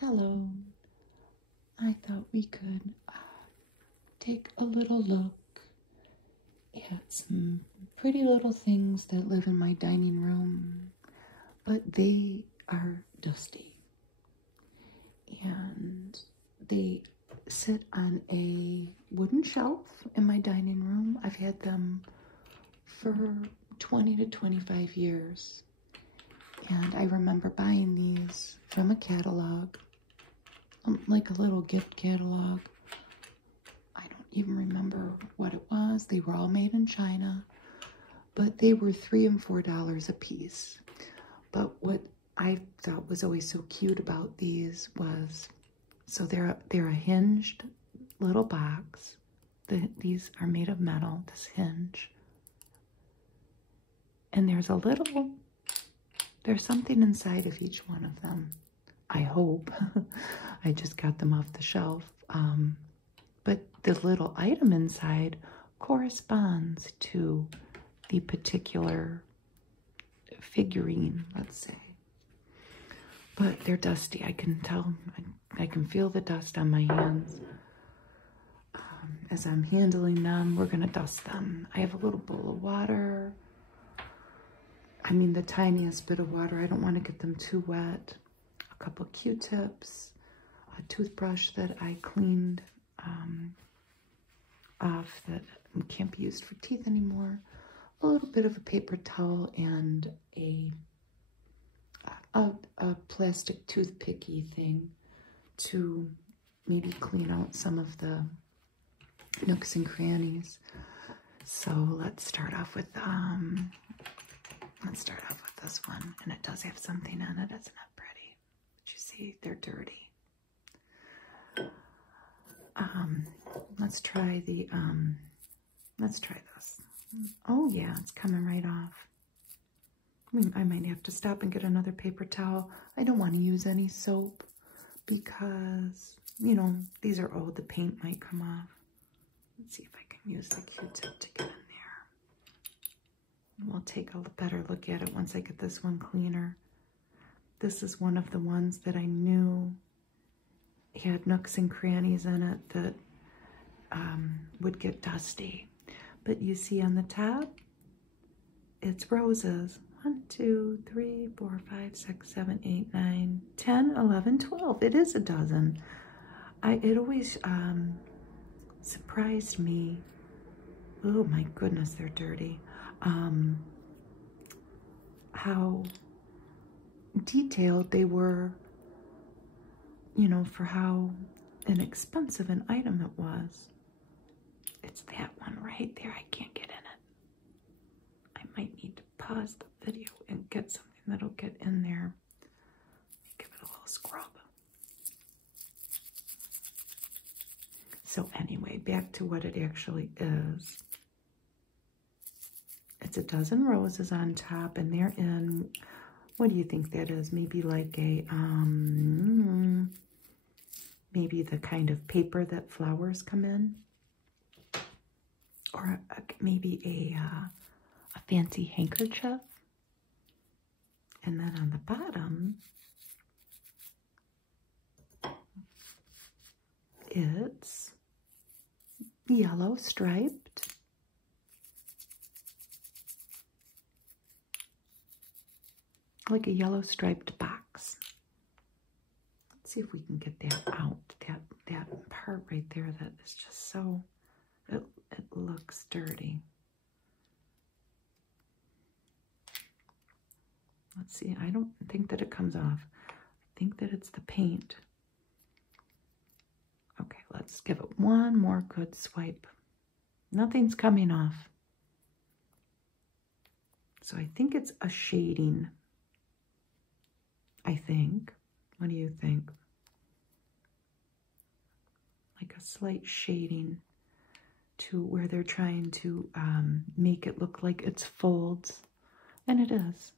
Hello. I thought we could take a little look at some pretty little things that live in my dining room, but they are dusty. And they sit on a wooden shelf in my dining room. I've had them for 20 to 25 years. And I remember buying these from a catalog, like a little gift catalog. I don't even remember what it was. They were all made in China, but they were $3 and $4 a piece. But what I thought was always so cute about these was, so they're a hinged little box. These are made of metal, this hinge. And there's something inside of each one of them. I hope. I just got them off the shelf. But the little item inside corresponds to the particular figurine, let's say. But they're dusty. I can tell. I can feel the dust on my hands. As I'm handling them, we're going to dust them. I have a little bowl of water. I mean, the tiniest bit of water. I don't want to get them too wet. A couple Q-tips, a toothbrush that I cleaned off that can't be used for teeth anymore, a little bit of a paper towel, and a plastic toothpicky thing to maybe clean out some of the nooks and crannies. So let's start off with this one, and it does have something in it. It's not pretty, but you see, they're dirty. Let's try this. Oh yeah, it's coming right off. I might have to stop and get another paper towel. I don't want to use any soap because, you know, these are old. The paint might come off. Let's see if I can use the Q-tip to get in there. We'll take a better look at it once I get this one cleaner. This is one of the ones that I knew had nooks and crannies in it that would get dusty. But you see on the top, it's roses. 1, 2, 3, 4, 5, 6, 7, 8, 9, 10, 11, 12. It is a dozen. It always surprised me. Oh my goodness, they're dirty. How detailed they were, you know, for how inexpensive an item it was. It's that one right there. I can't get in it. I might need to pause the video and get something that'll get in there. Give it a little scrub. So anyway, back to what it actually is. It's a dozen roses on top, and they're in, what do you think that is? Maybe like a, maybe the kind of paper that flowers come in, or maybe a fancy handkerchief. And then on the bottom, it's yellow striped. Like a yellow striped box. Let's see if we can get that out. That part right there that is just so, it looks dirty. Let's see, I don't think that it comes off. I think that it's the paint. Okay, let's give it one more good swipe. Nothing's coming off. So I think it's a shading. I think. What do you think? Like a slight shading to where they're trying to make it look like it's folds. And it is.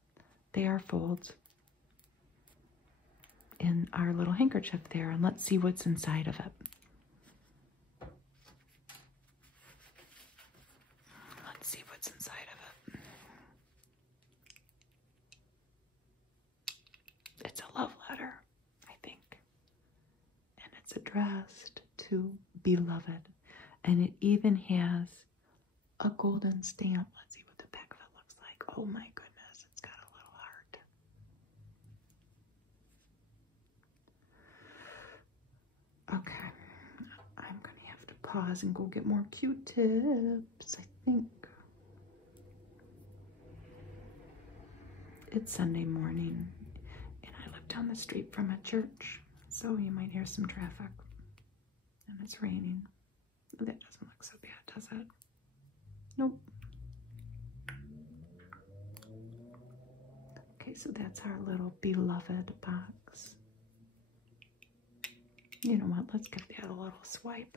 They are folds in our little handkerchief there. And let's see what's inside of it. Let's see what's inside of it. It's a love letter, I think. addressed to beloved. And it even has a golden stamp. Let's see what the back of it looks like. Oh my goodness, it's got a little heart. Okay, I'm gonna have to pause and go get more Q-tips, I think. It's Sunday morning, and I live down the street from a church, so you might hear some traffic. And it's raining. That doesn't look so bad, does it? Nope. Okay, so that's our little beloved box. You know what? Let's give that a little swipe.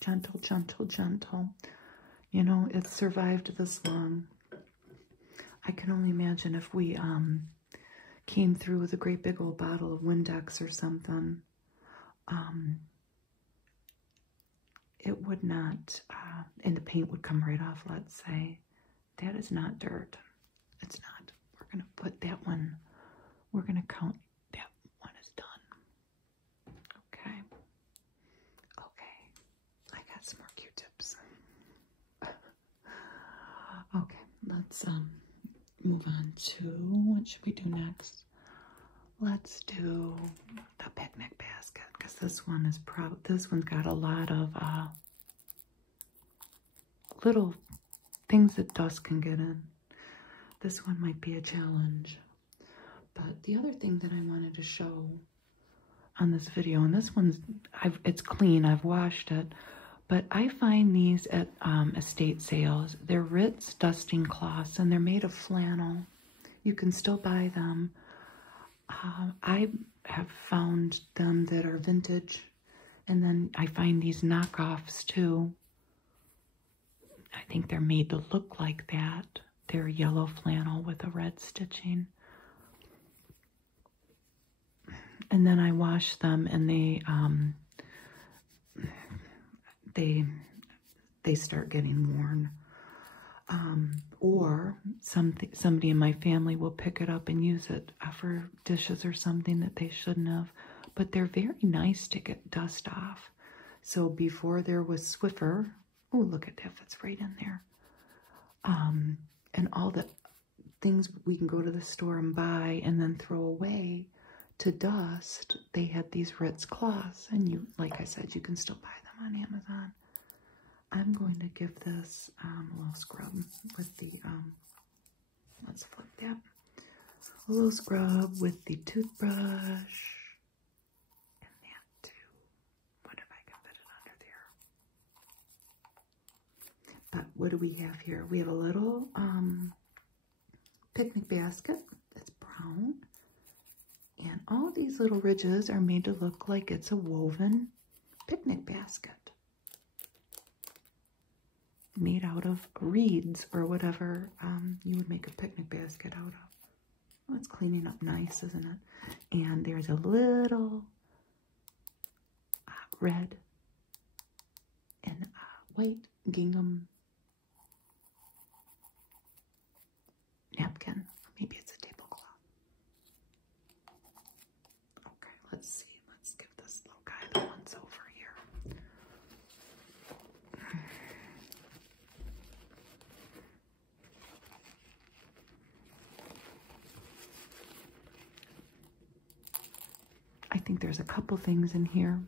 Gentle, gentle, gentle. You know, it's survived this long. I can only imagine if we came through with a great big old bottle of Windex or something. It would not, and the paint would come right off, let's say. That is not dirt. It's not. We're going to put that one, we're going to count that one is done. Okay. Okay. I got some more Q-tips. Okay, let's move on to, what should we do next? Let's do the picnic basket, because this one is this one's got a lot of little things that dust can get in. This one might be a challenge. But the other thing that I wanted to show on this video, and this one's, it's clean, I've washed it, but I find these at estate sales. They're Ritz dusting cloths, and they're made of flannel. You can still buy them. I have found them that are vintage, and then I find these knockoffs too. I think they're made to look like that. They're yellow flannel with a red stitching. And then I wash them, and they start getting worn. Or somebody in my family will pick it up and use it for dishes or something that they shouldn't have. But they're very nice to get dust off. So before there was Swiffer, oh, look at that, fits right in there. And all the things we can go to the store and buy and then throw away to dust, they had these Ritz cloths. And you, like I said, you can still buy them on Amazon. I'm going to give this a little scrub with the, let's flip that. A little scrub with the toothbrush. And that too. Wonder if I can fit it under there. But what do we have here? We have a little picnic basket that's brown. And all these little ridges are made to look like it's a woven picnic basket. Made out of reeds or whatever you would make a picnic basket out of. Oh, it's cleaning up nice, isn't it? And there's a little red and white gingham napkin. Maybe it's a tablecloth. Okay, let's see. Let's give this little guy the once over here. I think there's a couple things in here.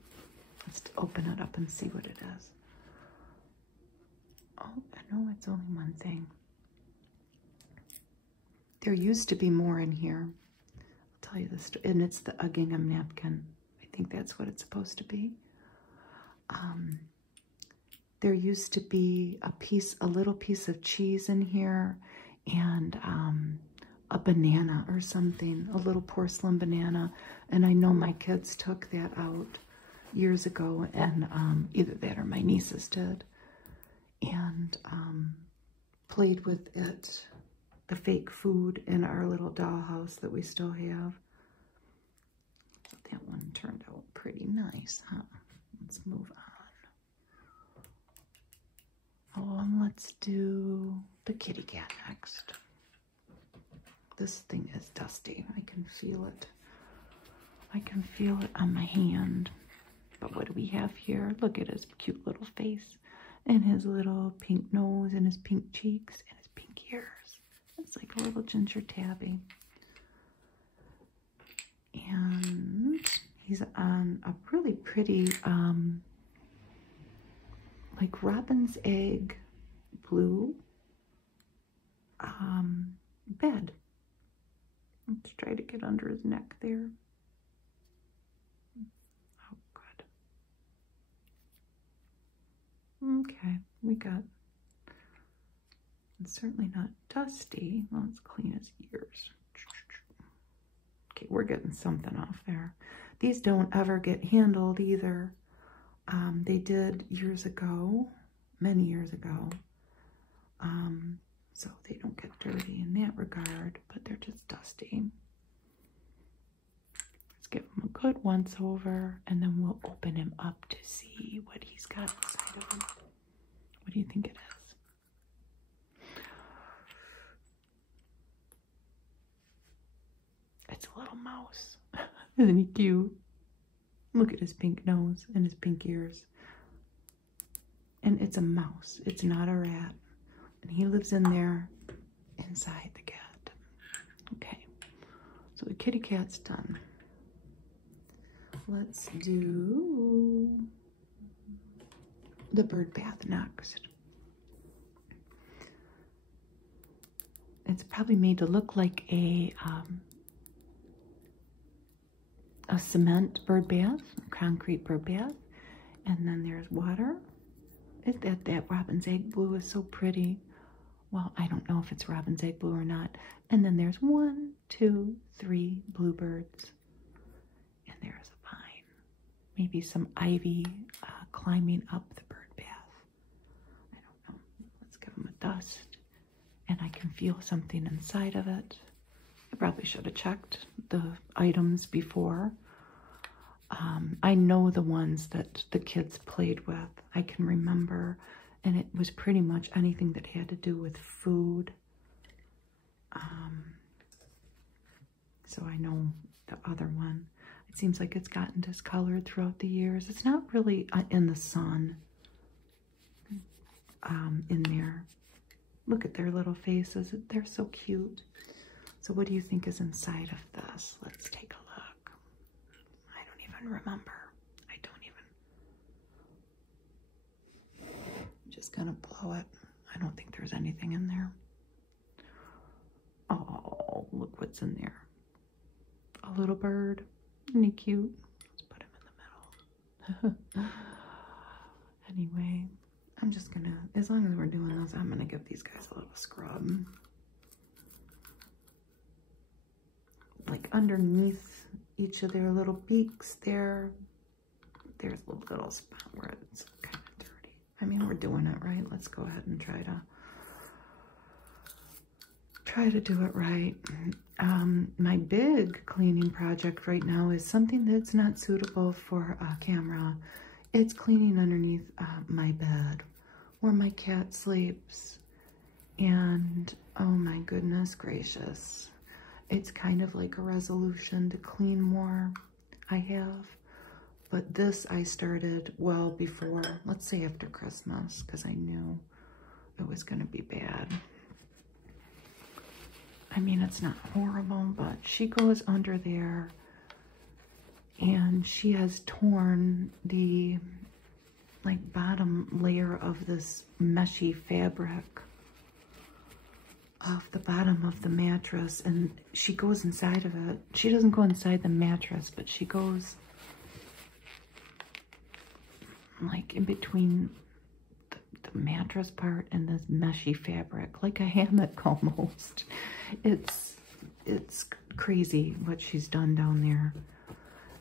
Let's open it up and see what it is. Oh, I know it's only one thing. There used to be more in here. I'll tell you this, and it's a gingham napkin. I think that's what it's supposed to be. There used to be a little piece of cheese in here, and a banana or something, a little porcelain banana. And I know my kids took that out years ago, and either that or my nieces did, and played with it, the fake food in our little dollhouse that we still have. So that one turned out pretty nice, huh? Let's move on. Oh, and let's do the kitty cat next. This thing is dusty. I can feel it. I can feel it on my hand. But what do we have here? Look at his cute little face and his little pink nose and his pink cheeks and his pink ears. It's like a little ginger tabby. And he's on a really pretty, like robin's egg blue bed. Let's try to get under his neck there. Oh, good. Okay, we got, it's certainly not dusty. Let's clean his ears. Okay, we're getting something off there. These don't ever get handled either. They did years ago, many years ago. So they don't get dirty in that regard, but they're just dusty. Let's give him a good once over, and then we'll open him up to see what he's got inside of him. What do you think it is? It's a little mouse. Isn't he cute? Look at his pink nose and his pink ears. And it's a mouse. It's not a rat. And he lives in there inside the cat. Okay. So the kitty cat's done. Let's do the bird bath next. It's probably made to look like a cement bird bath, a concrete bird bath. And then there's water. That robin's egg blue is so pretty. Well, I don't know if it's robin's egg blue or not. And then there's 1, 2, 3 bluebirds. And there's a pine. Maybe some ivy climbing up the bird bath. I don't know. Let's give them a dust. And I can feel something inside of it. I probably should have checked the items before. I know the ones that the kids played with. I can remember, and it was pretty much anything that had to do with food. So I know the other one. It seems like it's gotten discolored throughout the years. It's not really in the sun in there. Look at their little faces. They're so cute. So what do you think is inside of this? Let's take a look. I don't even remember. I don't even. I'm just gonna blow it. I don't think there's anything in there. Oh, look what's in there. A little bird. Isn't he cute? Let's put him in the middle. Anyway, I'm just gonna, as long as we're doing this, I'm gonna give these guys a little scrub. Like underneath each of their little beaks there's a little spot where it's kind of dirty. I mean, we're doing it right. Let's go ahead and try to do it right. My big cleaning project right now is something that's not suitable for a camera. It's cleaning underneath my bed where my cat sleeps. And oh my goodness gracious. It's kind of like a resolution to clean more. I have. But this I started well before, let's say after Christmas, because I knew it was going to be bad. I mean, it's not horrible, but she goes under there and she has torn the like bottom layer of this meshy fabric off the bottom of the mattress, and she goes inside of it. She doesn't go inside the mattress, but she goes like in between the mattress part and this meshy fabric, like a hammock almost. It's crazy what she's done down there.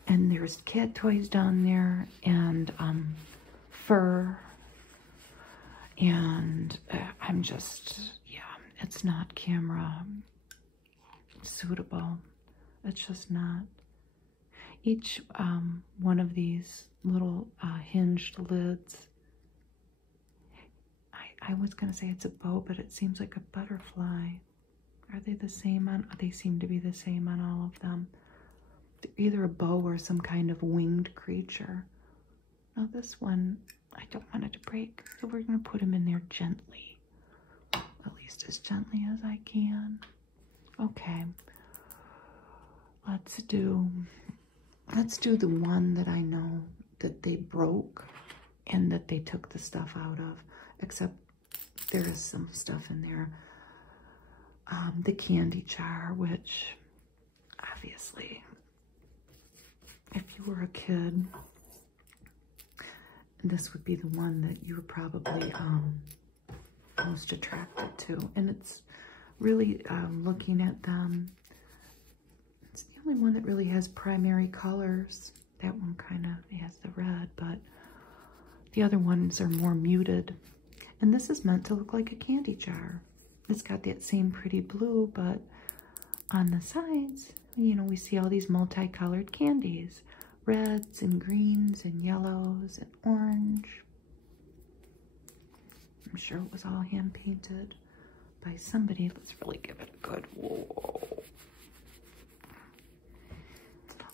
And there's cat toys down there and fur, and I'm just, yeah, it's not camera suitable. It's just not. Each one of these little hinged lids, I was gonna say it's a bow, but it seems like a butterfly. Are they the same on, they seem to be the same on all of them. They're either a bow or some kind of winged creature. Now this one, I don't want it to break, so we're gonna put him in there gently. At least as gently as I can. Okay. Let's do the one that I know that they broke and that they took the stuff out of, except there is some stuff in there. The candy jar, which obviously, if you were a kid, this would be the one that you were probably most attracted to. And it's really, looking at them, it's the only one that really has primary colors. That one kind of has the red, but the other ones are more muted. And this is meant to look like a candy jar. It's got that same pretty blue, but on the sides, you know, we see all these multicolored candies. Reds and greens and yellows and orange. I'm sure it was all hand painted by somebody. Let's really give it a good whoa.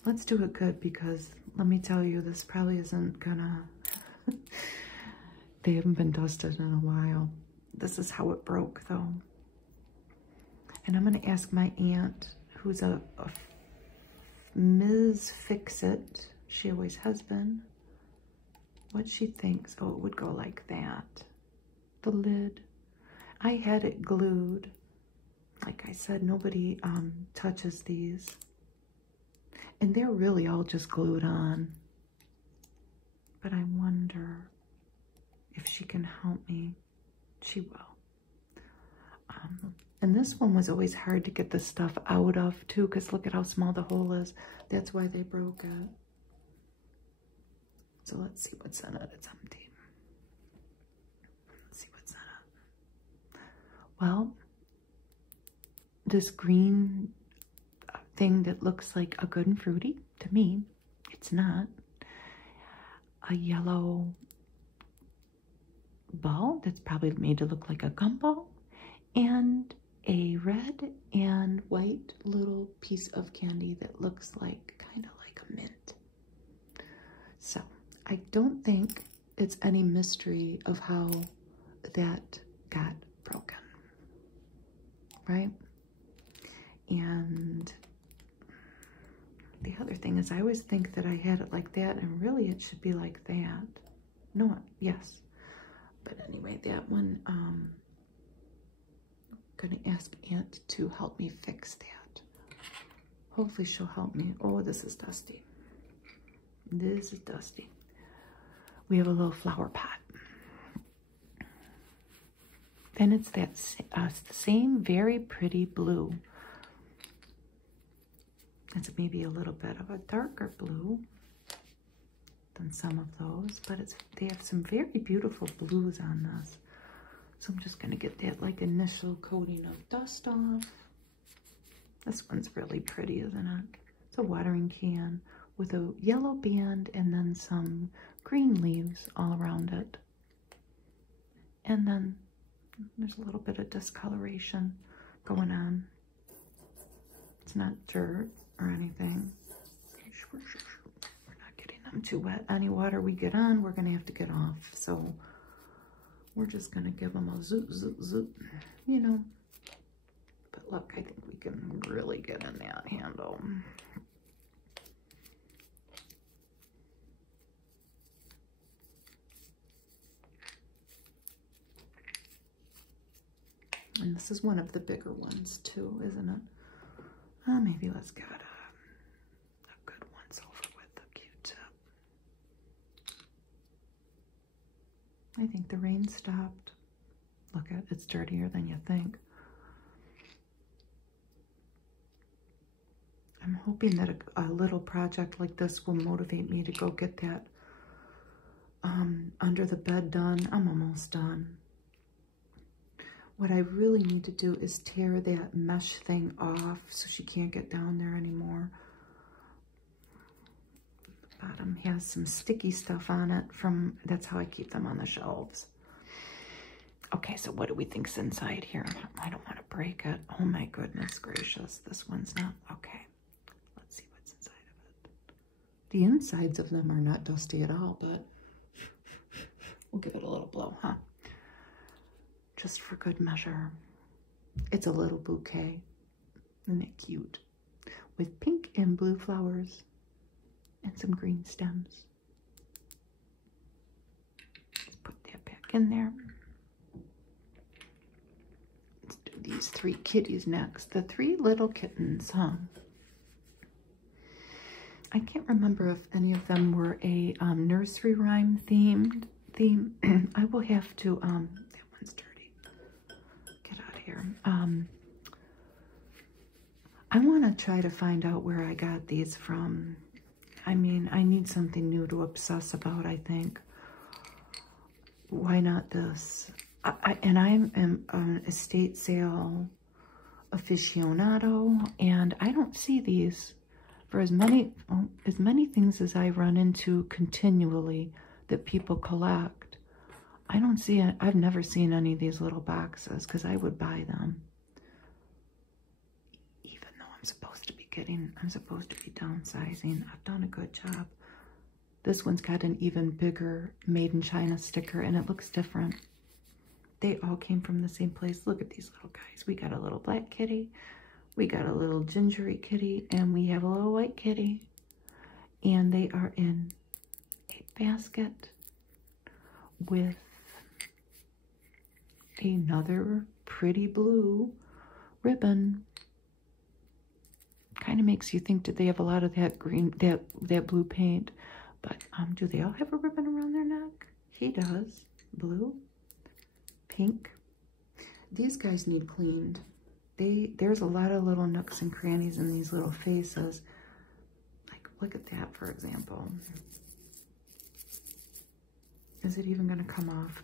Let's do it good, because let me tell you, this probably isn't gonna they haven't been dusted in a while. This is how it broke though. And I'm gonna ask my aunt, who's a Ms. Fix-It, she always has been, what she thinks. Oh, it would go like that. The lid. I had it glued. Like I said, nobody touches these. And they're really all just glued on. But I wonder if she can help me. She will. And this one was always hard to get the stuff out of too, because look at how small the hole is. That's why they broke it. So let's see what's in it. It's empty. Let's see what's in it. Well, this green thing that looks like a good and fruity, to me, it's not. A yellow ball that's probably made to look like a gumball, and a red and white little piece of candy that looks like, kind of like a mint. So I don't think it's any mystery of how that got broken, right? And the other thing is, I always think that I had it like that, and really it should be like that. No, yes. But anyway, that one, gonna ask Aunt to help me fix that. Hopefully she'll help me. Oh, this is dusty. This is dusty. We have a little flower pot. Then it's that the same very pretty blue. It's maybe a little bit of a darker blue than some of those, but they have some very beautiful blues on this. So I'm just going to get that like initial coating of dust off. This one's really pretty, isn't it? It's a watering can with a yellow band and then some green leaves all around it. And then there's a little bit of discoloration going on. It's not dirt or anything. We're not getting them too wet. Any water we get on, we're going to have to get off. So we're just going to give them a zoop, zoop, zoop, you know. But look, I think we can really get in that handle. And this is one of the bigger ones too, isn't it? Maybe let's get a good once over with the Q-tip. I think the rain stopped. Look, it's dirtier than you think. I'm hoping that a little project like this will motivate me to go get that under the bed done. I'm almost done. What I really need to do is tear that mesh thing off so she can't get down there anymore. The bottom has some sticky stuff on it that's how I keep them on the shelves. Okay, so what do we think's inside here? I don't want to break it. Oh my goodness gracious. This one's not. Okay. Let's see what's inside of it. The insides of them are not dusty at all, but we'll give it a little blow, huh? Just for good measure. It's a little bouquet. Isn't it cute? With pink and blue flowers and some green stems. Let's put that back in there. Let's do these 3 kitties next. The 3 little kittens, huh? I can't remember if any of them were a nursery rhyme theme. I will have to, that one's dirty. Get out of here. I want to try to find out where I got these from. I mean, I need something new to obsess about, I think. Why not this? And I am an estate sale aficionado, and I don't see these for as many things as I run into continually that people collect. I don't see it. I've never seen any of these little boxes because I would buy them. Even though I'm supposed to be downsizing. I've done a good job. This one's got an even bigger Made in China sticker, and it looks different. They all came from the same place. Look at these little guys. We got a little black kitty, we got a little gingery kitty, and we have a little white kitty. And they are in a basket with another pretty blue ribbon. Kind of makes you think, did they have a lot of that green, that blue paint? But do they all have a ribbon around their neck? He does. Blue, pink. These guys need cleaned. There's a lot of little nooks and crannies in these little faces. Like, look at that, for example. Is it even going to come off?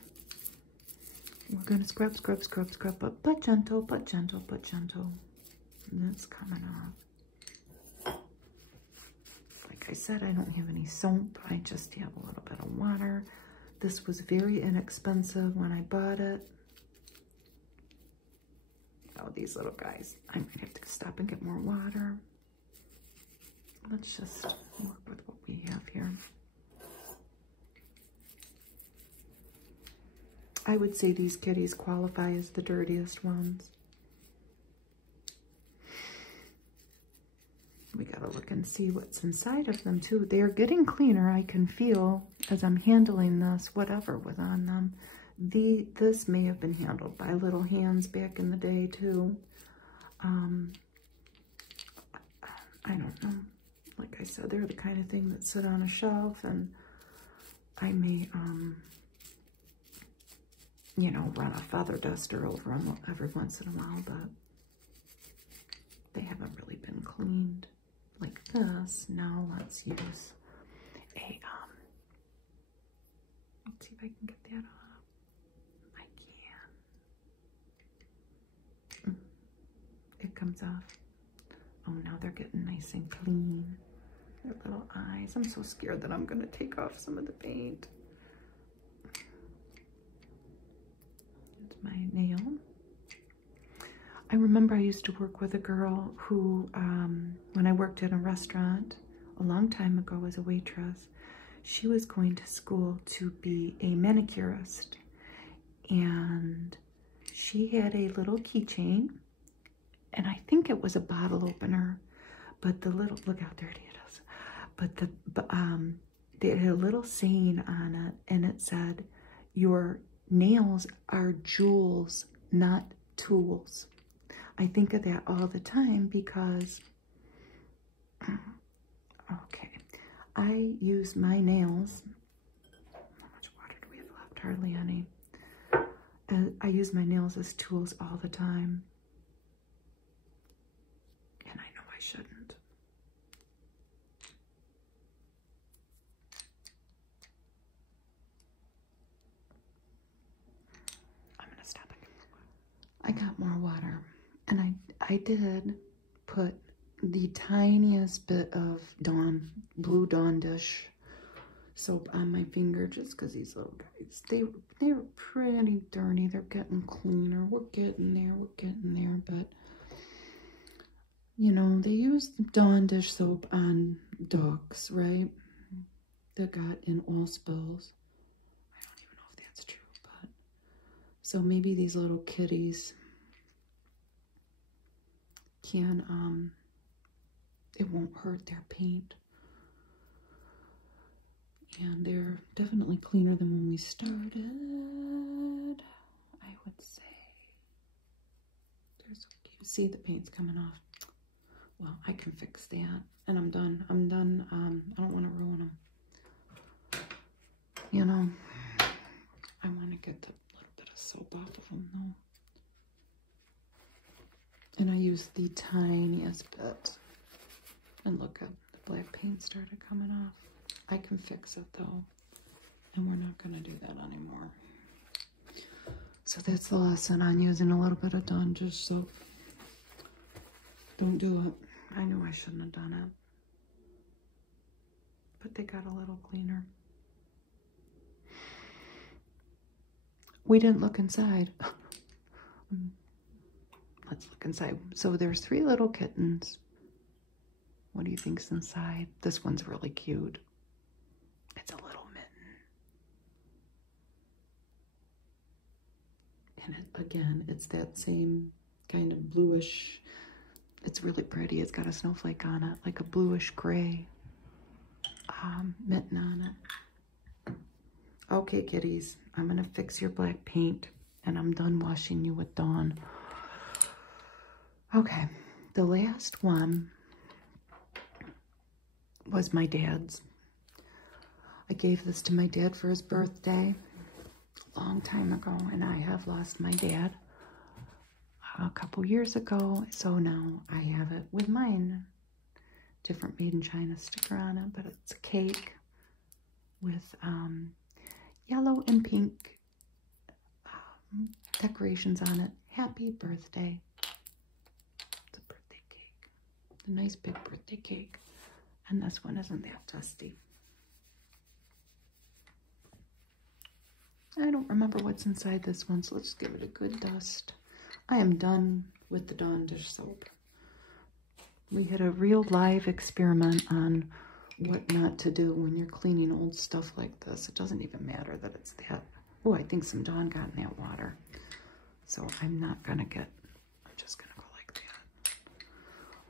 We're going to scrub, scrub, scrub, scrub, but gentle, but gentle, but gentle. And it's coming off. Like I said, I don't have any soap. I just have a little bit of water. This was very inexpensive when I bought it. Oh, these little guys. I might have to stop and get more water. Let's just work with what we have here. I would say these kitties qualify as the dirtiest ones. We gotta look and see what's inside of them too. They're getting cleaner. I can feel as I'm handling this, whatever was on them. This may have been handled by little hands back in the day too. I don't know. Like I said, they're the kind of thing that sit on a shelf, and I may, you know, run a feather duster over them every once in a while, but they haven't really been cleaned like this. Now let's use a, let's see if I can get that off. I can. It comes off. Oh, now they're getting nice and clean. Their little eyes. I'm so scared that I'm gonna take off some of the paint. It's my nail. I remember I used to work with a girl who, when I worked at a restaurant a long time ago as a waitress, she was going to school to be a manicurist. And she had a little keychain, and I think it was a bottle opener, but the little, look how dirty it is. But they had a little saying on it, and it said, "Your nails are jewels, not tools." I think of that all the time because, okay, I use my nails. How much water do we have left? Hardly any. I use my nails as tools all the time. And I know I shouldn't. I'm going to stop and get more water. I got more water. And I did put the tiniest bit of Dawn, blue Dawn dish soap on my finger just because these little guys, they're pretty dirty. They're getting cleaner. We're getting there, but you know, they use Dawn dish soap on ducks, right? That got in all spills. I don't even know if that's true, but so maybe these little kitties can, it won't hurt their paint. And they're definitely cleaner than when we started, I would say. You see the paint's coming off. Well, I can fix that. And I'm done. I don't want to ruin them. You know, I want to get the little bit of soap off of them, though. And I use the tiniest bit. And look, at the black paint started coming off. I can fix it, though. And we're not going to do that anymore. So that's the lesson on using a little bit of Dawn dish soap. Don't do it. I knew I shouldn't have done it. But they got a little cleaner. We didn't look inside. Let's look inside. So there's 3 little kittens. What do you think's inside? This one's really cute. It's a little mitten. And again, it's that same kind of bluish. It's really pretty. It's got a snowflake on it, like a bluish gray mitten on it. Okay, kitties, I'm gonna fix your black paint and I'm done washing you with Dawn. Okay, the last one was my dad's. I gave this to my dad for his birthday a long time ago, and I have lost my dad a couple years ago, so now I have it with mine. Different Made in China sticker on it, but it's a cake with yellow and pink decorations on it. Happy birthday. It's a birthday cake. It's a nice big birthday cake. And this one isn't that dusty. I don't remember what's inside this one, so let's give it a good dust. I am done with the Dawn dish soap. We had a real live experiment on what not to do when you're cleaning old stuff like this. It doesn't even matter that it's that. Oh, I think some Dawn got in that water. So I'm just gonna go like that.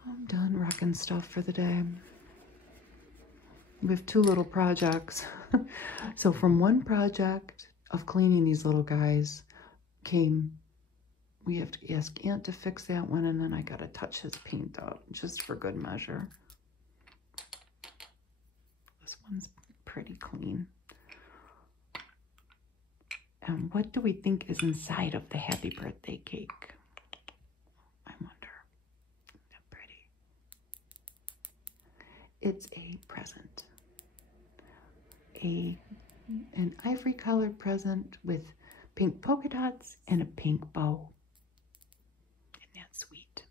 I'm done wrecking stuff for the day. We have 2 little projects. So from one project of cleaning these little guys we have to ask Aunt to fix that one, and then I gotta touch his paint up just for good measure. This one's pretty clean. And what do we think is inside of the happy birthday cake? I wonder. Isn't that pretty? It's a present. An ivory colored present with pink polka dots and a pink bow. Isn't that sweet?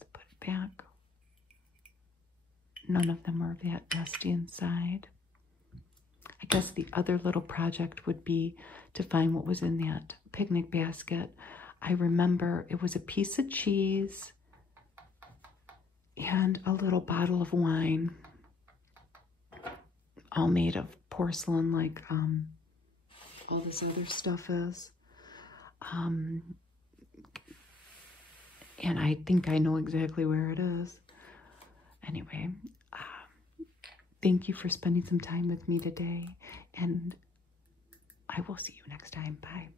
Let's put it back. None of them are that dusty inside. I guess the other little project would be to find what was in that picnic basket. I remember it was a piece of cheese and a little bottle of wine, all made of porcelain like all this other stuff is. And I think I know exactly where it is. Anyway, thank you for spending some time with me today, and I will see you next time. Bye.